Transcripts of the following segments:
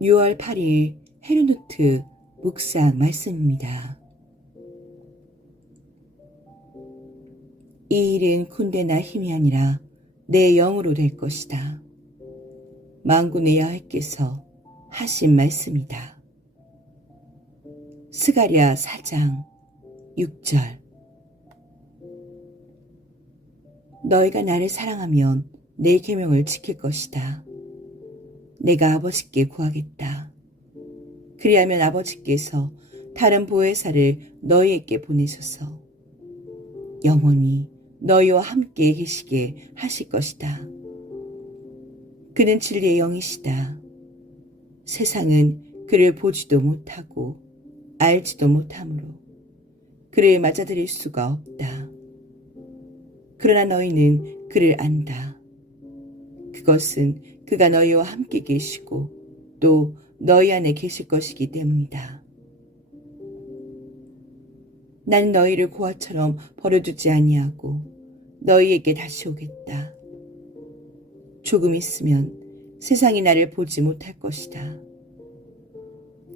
6월 8일 헤르누트 묵상 말씀입니다. 이 일은 군대나 힘이 아니라 내 영으로 될 것이다. 만군의 여호와께서 하신 말씀이다. 스가랴 4장 6절. 너희가 나를 사랑하면 내 계명을 지킬 것이다. 내가 아버지께 구하겠다. 그리하면 아버지께서 다른 보혜사를 너희에게 보내셔서 영원히 너희와 함께 계시게 하실 것이다. 그는 진리의 영이시다. 세상은 그를 보지도 못하고 알지도 못하므로 그를 맞아들일 수가 없다. 그러나 너희는 그를 안다. 그것은 그가 너희와 함께 계시고 또 너희 안에 계실 것이기 때문이다. 나는 너희를 고아처럼 버려두지 아니하고 너희에게 다시 오겠다. 조금 있으면 세상이 나를 보지 못할 것이다.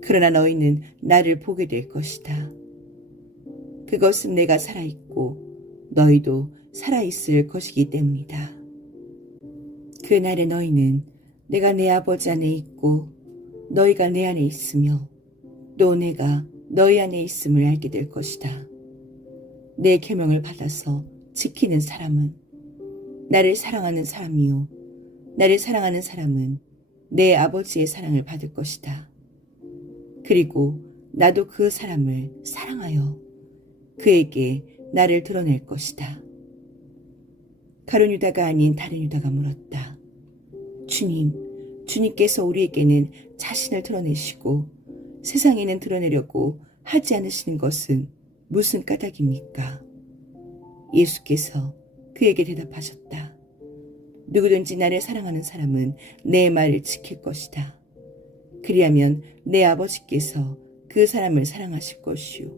그러나 너희는 나를 보게 될 것이다. 그것은 내가 살아있고 너희도 살아있을 것이기 때문이다. 그날에 너희는 내가 내 아버지 안에 있고 너희가 내 안에 있으며 또 내가 너희 안에 있음을 알게 될 것이다. 내 계명을 받아서 지키는 사람은 나를 사랑하는 사람이요 나를 사랑하는 사람은 내 아버지의 사랑을 받을 것이다. 그리고 나도 그 사람을 사랑하여 그에게 나를 드러낼 것이다. 가룟 유다가 아닌 다른 유다가 물었다. 주님께서 우리에게는 자신을 드러내시고 세상에는 드러내려고 하지 않으시는 것은 무슨 까닭입니까? 예수께서 그에게 대답하셨다. 누구든지 나를 사랑하는 사람은 내 말을 지킬 것이다. 그리하면 내 아버지께서 그 사람을 사랑하실 것이요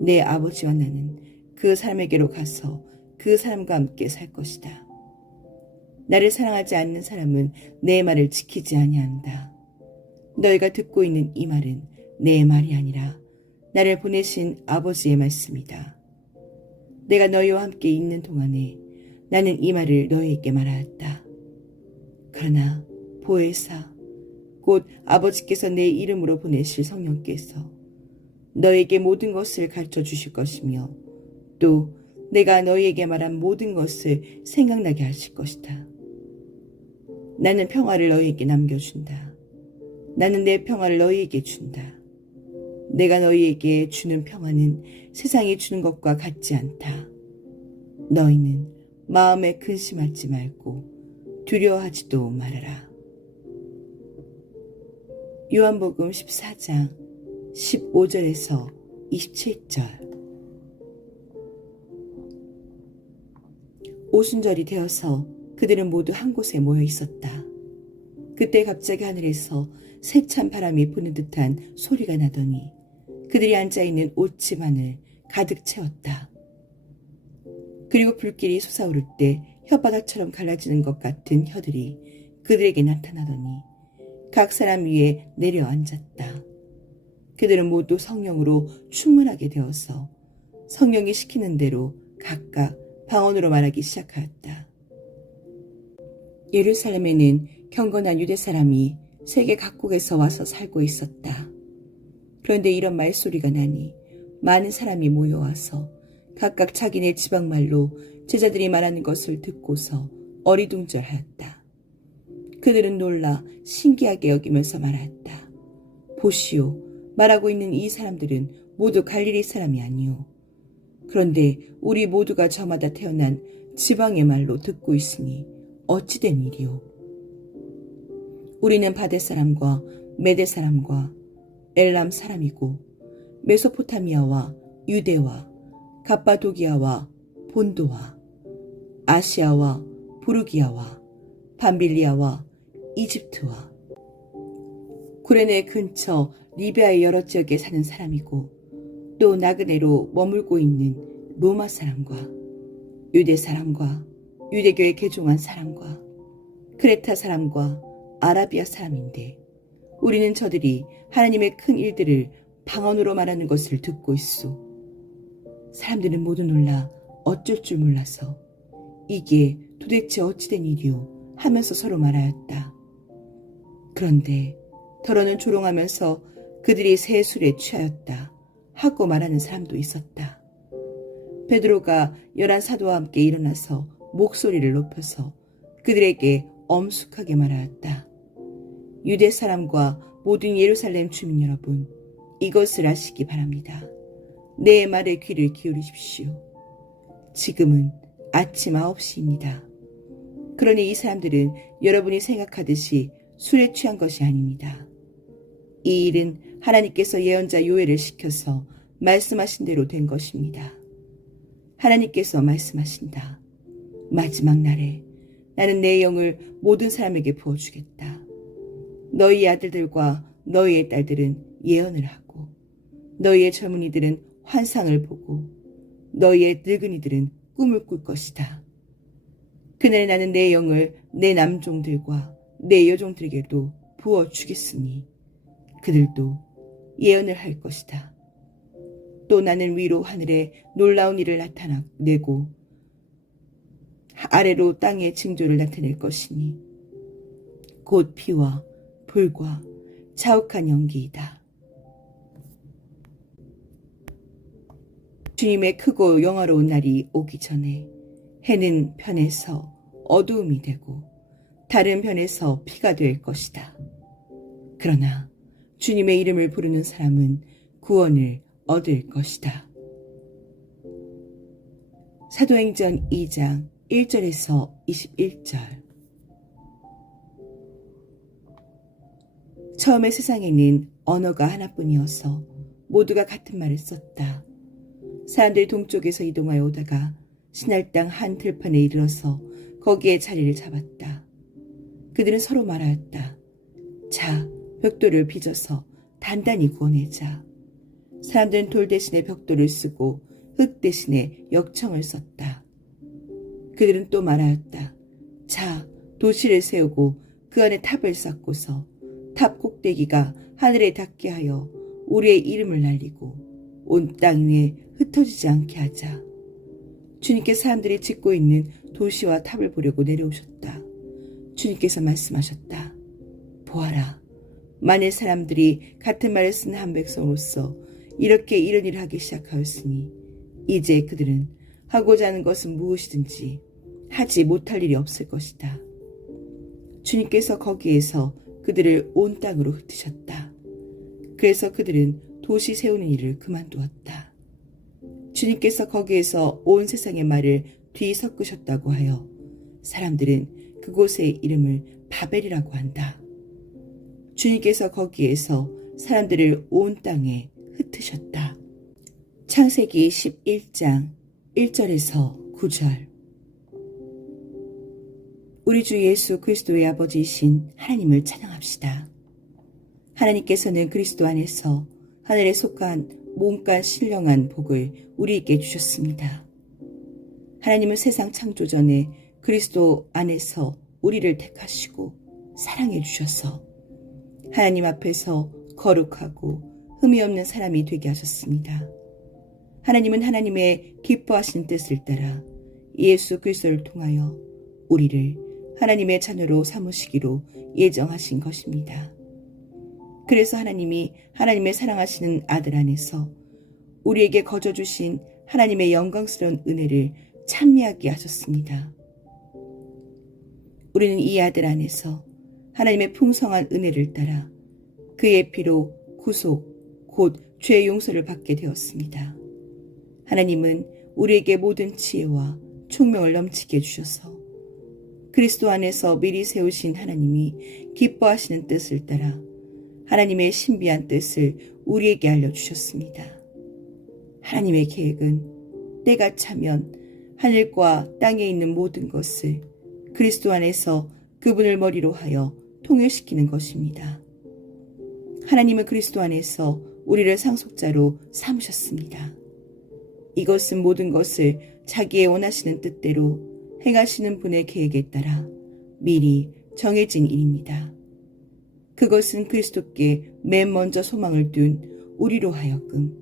내 아버지와 나는 그 사람에게로 가서 그 사람과 함께 살 것이다. 나를 사랑하지 않는 사람은 내 말을 지키지 아니한다. 너희가 듣고 있는 이 말은 내 말이 아니라 나를 보내신 아버지의 말씀이다. 내가 너희와 함께 있는 동안에 나는 이 말을 너희에게 말하였다. 그러나 보혜사 곧 아버지께서 내 이름으로 보내실 성령께서 너희에게 모든 것을 가르쳐 주실 것이며 또 내가 너희에게 말한 모든 것을 생각나게 하실 것이다. 나는 평화를 너희에게 남겨준다. 나는 내 평화를 너희에게 준다. 내가 너희에게 주는 평화는 세상이 주는 것과 같지 않다. 너희는 마음에 근심하지 말고 두려워하지도 말아라. 요한복음 14장 15절에서 27절. 오순절이 되어서 그들은 모두 한 곳에 모여 있었다. 그때 갑자기 하늘에서 세찬 바람이 부는 듯한 소리가 나더니 그들이 앉아있는 옷집 안을 가득 채웠다. 그리고 불길이 솟아오를 때 혓바닥처럼 갈라지는 것 같은 혀들이 그들에게 나타나더니 각 사람 위에 내려앉았다. 그들은 모두 성령으로 충만하게 되어서 성령이 시키는 대로 각각 방언으로 말하기 시작하였다. 예루살렘에는 경건한 유대 사람이 세계 각국에서 와서 살고 있었다. 그런데 이런 말소리가 나니 많은 사람이 모여와서 각각 자기네 지방말로 제자들이 말하는 것을 듣고서 어리둥절하였다. 그들은 놀라 신기하게 여기면서 말하였다. 보시오, 말하고 있는 이 사람들은 모두 갈릴리 사람이 아니오. 그런데 우리 모두가 저마다 태어난 지방의 말로 듣고 있으니 어찌된 일이오. 우리는 바데 사람과 메데 사람과 엘람 사람이고 메소포타미아와 유대와 갑바도기아와 본도와 아시아와 부르기아와 밤빌리아와 이집트와 구레네 근처 리비아의 여러 지역에 사는 사람이고 또 나그네로 머물고 있는 로마 사람과 유대 사람과 유대교에 개종한 사람과 크레타 사람과 아라비아 사람인데 우리는 저들이 하나님의 큰 일들을 방언으로 말하는 것을 듣고 있소. 사람들은 모두 놀라 어쩔 줄 몰라서 이게 도대체 어찌된 일이오 하면서 서로 말하였다. 그런데 더러는 조롱하면서 그들이 새 술에 취하였다 하고 말하는 사람도 있었다. 베드로가 11 사도와 함께 일어나서 목소리를 높여서 그들에게 엄숙하게 말하였다. 유대 사람과 모든 예루살렘 주민 여러분, 이것을 아시기 바랍니다. 내 말에 귀를 기울이십시오. 지금은 아침 9시입니다. 그러니 이 사람들은 여러분이 생각하듯이 술에 취한 것이 아닙니다. 이 일은 하나님께서 예언자 요엘을 시켜서 말씀하신 대로 된 것입니다. 하나님께서 말씀하신다. 마지막 날에 나는 내 영을 모든 사람에게 부어주겠다. 너희의 아들들과 너희의 딸들은 예언을 하고 너희의 젊은이들은 환상을 보고 너희의 늙은이들은 꿈을 꿀 것이다. 그날 나는 내 영을 내 남종들과 내 여종들에게도 부어주겠으니 그들도 예언을 할 것이다. 또 나는 위로 하늘에 놀라운 일을 나타내고 아래로 땅의 징조를 나타낼 것이니 곧 피와 불과 자욱한 연기이다. 주님의 크고 영화로운 날이 오기 전에 해는 변해서 어두움이 되고 다른 변해서 피가 될 것이다. 그러나 주님의 이름을 부르는 사람은 구원을 얻을 것이다. 사도행전 2장 1절에서 21절. 처음에 세상에는 언어가 하나뿐이어서 모두가 같은 말을 썼다. 사람들이 동쪽에서 이동하여 오다가 신할 땅 한 들판에 이르러서 거기에 자리를 잡았다. 그들은 서로 말하였다. 자, 벽돌을 빚어서 단단히 구워내자. 사람들은 돌 대신에 벽돌을 쓰고 흙 대신에 역청을 썼다. 그들은 또 말하였다. 자, 도시를 세우고 그 안에 탑을 쌓고서 탑 꼭대기가 하늘에 닿게 하여 우리의 이름을 날리고 온 땅 위에 흩어지지 않게 하자. 주님께서 사람들이 짓고 있는 도시와 탑을 보려고 내려오셨다. 주님께서 말씀하셨다. 보아라, 만일 사람들이 같은 말을 쓰는 한 백성으로서 이렇게 이런 일을 하기 시작하였으니 이제 그들은 하고자 하는 것은 무엇이든지 하지 못할 일이 없을 것이다. 주님께서 거기에서 그들을 온 땅으로 흩으셨다. 그래서 그들은 도시 세우는 일을 그만두었다. 주님께서 거기에서 온 세상의 말을 뒤섞으셨다고 하여 사람들은 그곳의 이름을 바벨이라고 한다. 주님께서 거기에서 사람들을 온 땅에 흩으셨다. 창세기 11장 1절에서 9절. 우리 주 예수 그리스도의 아버지이신 하나님을 찬양합시다. 하나님께서는 그리스도 안에서 하늘에 속한 몸간 신령한 복을 우리에게 주셨습니다. 하나님은 세상 창조 전에 그리스도 안에서 우리를 택하시고 사랑해 주셔서 하나님 앞에서 거룩하고 흠이 없는 사람이 되게 하셨습니다. 하나님은 하나님의 기뻐하신 뜻을 따라 예수 그리스도를 통하여 우리를 하나님의 자녀로 삼으시기로 예정하신 것입니다. 그래서 하나님이 하나님의 사랑하시는 아들 안에서 우리에게 거저 주신 하나님의 영광스러운 은혜를 찬미하게 하셨습니다. 우리는 이 아들 안에서 하나님의 풍성한 은혜를 따라 그의 피로 구속, 곧 죄의 용서를 받게 되었습니다. 하나님은 우리에게 모든 지혜와 총명을 넘치게 해주셔서 그리스도 안에서 미리 세우신 하나님이 기뻐하시는 뜻을 따라 하나님의 신비한 뜻을 우리에게 알려주셨습니다. 하나님의 계획은 때가 차면 하늘과 땅에 있는 모든 것을 그리스도 안에서 그분을 머리로 하여 통일시키는 것입니다. 하나님은 그리스도 안에서 우리를 상속자로 삼으셨습니다. 이것은 모든 것을 자기의 원하시는 뜻대로 행하시는 분의 계획에 따라 미리 정해진 일입니다. 그것은 그리스도께 맨 먼저 소망을 둔 우리로 하여금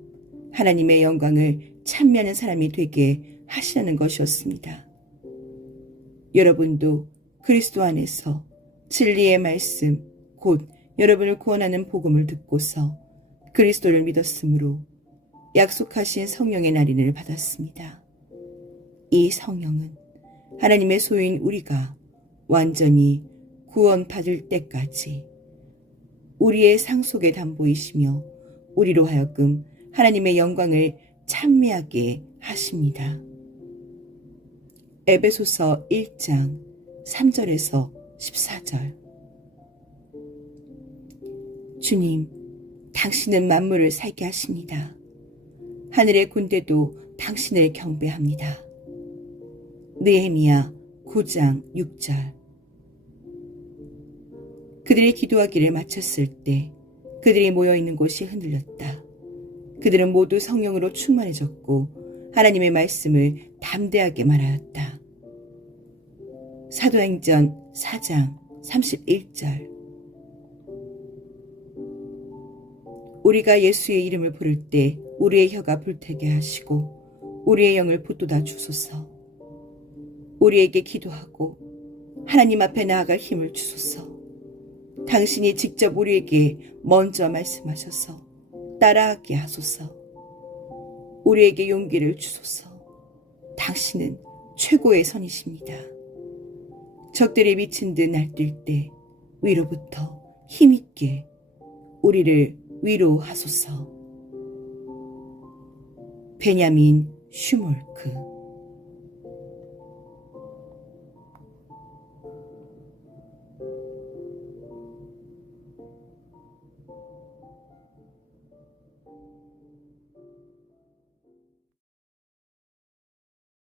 하나님의 영광을 찬미하는 사람이 되게 하시라는 것이었습니다. 여러분도 그리스도 안에서 진리의 말씀, 곧 여러분을 구원하는 복음을 듣고서 그리스도를 믿었으므로 약속하신 성령의 날인을 받았습니다. 이 성령은 하나님의 소유인 우리가 완전히 구원받을 때까지 우리의 상속의 담보이시며 우리로 하여금 하나님의 영광을 찬미하게 하십니다. 에베소서 1장 3절에서 14절. 주님, 당신은 만물을 살게 하십니다. 하늘의 군대도 당신을 경배합니다. 느헤미야 9장 6절. 그들이 기도하기를 마쳤을 때 그들이 모여있는 곳이 흔들렸다. 그들은 모두 성령으로 충만해졌고 하나님의 말씀을 담대하게 말하였다. 사도행전 4장 31절. 우리가 예수의 이름을 부를 때 우리의 혀가 불태게 하시고 우리의 영을 붙돋아 주소서. 우리에게 기도하고 하나님 앞에 나아갈 힘을 주소서. 당신이 직접 우리에게 먼저 말씀하셔서 따라하게 하소서. 우리에게 용기를 주소서. 당신은 최고의 선이십니다. 적들이 미친 듯 날뛸 때 위로부터 힘있게 우리를 위로하소서. 베냐민 슈몰크.